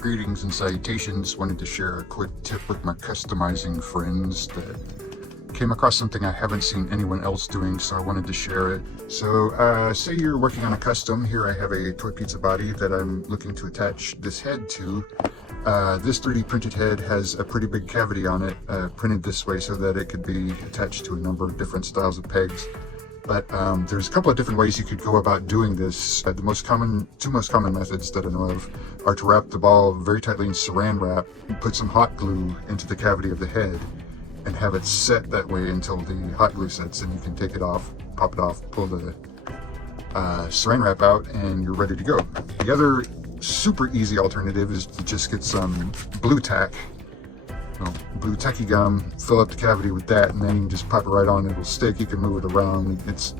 Greetings and salutations. Wanted to share a quick tip with my customizing friends that came across something I haven't seen anyone else doing, so I wanted to share it. So say you're working on a custom. Here I have a toy pizza body that I'm looking to attach this head to. This 3D printed head has a pretty big cavity on it, printed this way so that it could be attached to a number of different styles of pegs. But there's a couple of different ways you could go about doing this. The two most common methods that I know of are to wrap the ball very tightly in saran wrap, put some hot glue into the cavity of the head, and have it set that way until the hot glue sets, and you can take it off, pop it off, pull the saran wrap out, and you're ready to go. The other super easy alternative is to just get some blue tack, blue tacky gum, fill up the cavity with that, and then you can just pop it right on. It'll stick. You can move it around. It's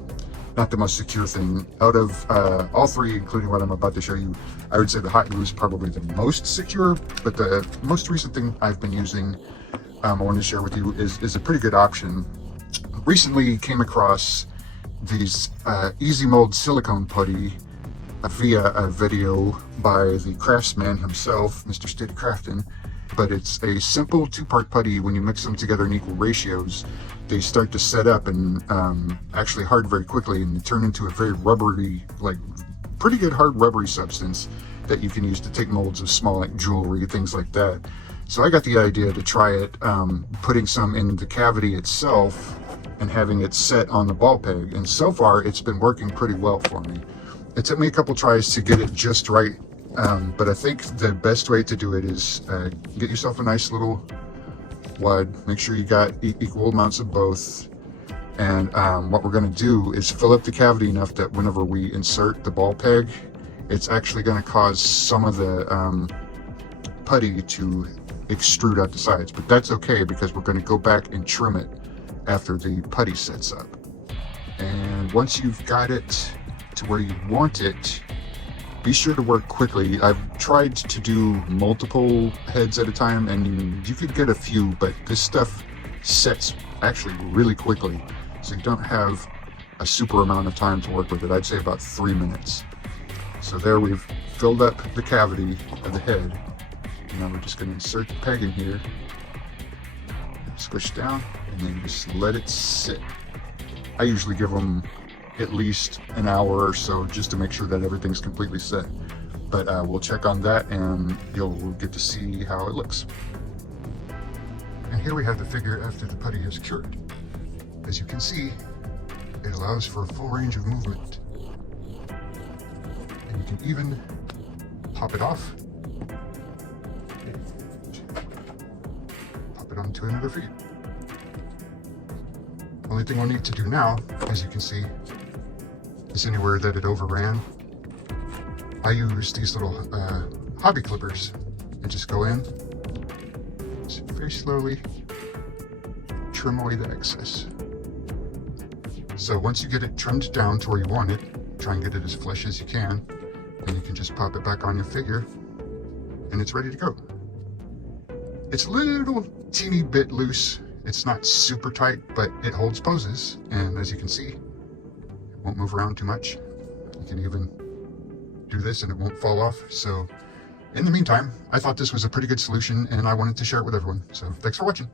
not the most secure thing. Out of all three, including what I'm about to show you, I would say the hot glue is probably the most secure, but the most recent thing I've been using, I want to share with you, is a pretty good option. Recently came across these easy mold silicone putty via a video by the craftsman himself, Mr. Steady Craftin'. But it's a simple two-part putty. When you mix them together in equal ratios, they start to set up and actually hard very quickly, and turn into a very rubbery, like pretty good hard rubbery substance that you can use to take molds of small, like jewelry, things like that. So I got the idea to try it, putting some in the cavity itself and having it set on the ball peg. And so far, it's been working pretty well for me. It took me a couple tries to get it just right. But I think the best way to do it is get yourself a nice little wad. Make sure you got equal amounts of both. And what we're going to do is fill up the cavity enough that whenever we insert the ball peg, it's actually going to cause some of the putty to extrude out the sides. But that's okay, because we're going to go back and trim it after the putty sets up. And once you've got it to where you want it, be sure to work quickly. I've tried to do multiple heads at a time, and you could get a few, but this stuff sets actually really quickly, so you don't have a super amount of time to work with it. I'd say about 3 minutes. So there, we've filled up the cavity of the head. Now we're just going to insert the peg in here, squish down, and then just let it sit. I usually give them at least an hour or so just to make sure that everything's completely set. But we'll check on that, and you'll get to see how it looks. And here we have the figure after the putty is cured. As you can see, it allows for a full range of movement. And you can even pop it off, pop it onto another feet. Only thing we'll need to do now, as you can see, is anywhere that it overran, I use these little hobby clippers and just go in, just very slowly trim away the excess. So once you get it trimmed down to where you want it, try and get it as flush as you can, and you can just pop it back on your figure, and it's ready to go. It's a little teeny bit loose. It's not super tight, but it holds poses, and as you can see, won't move around too much. You can even do this and it won't fall off. So in the meantime, I thought this was a pretty good solution, and I wanted to share it with everyone. So thanks for watching.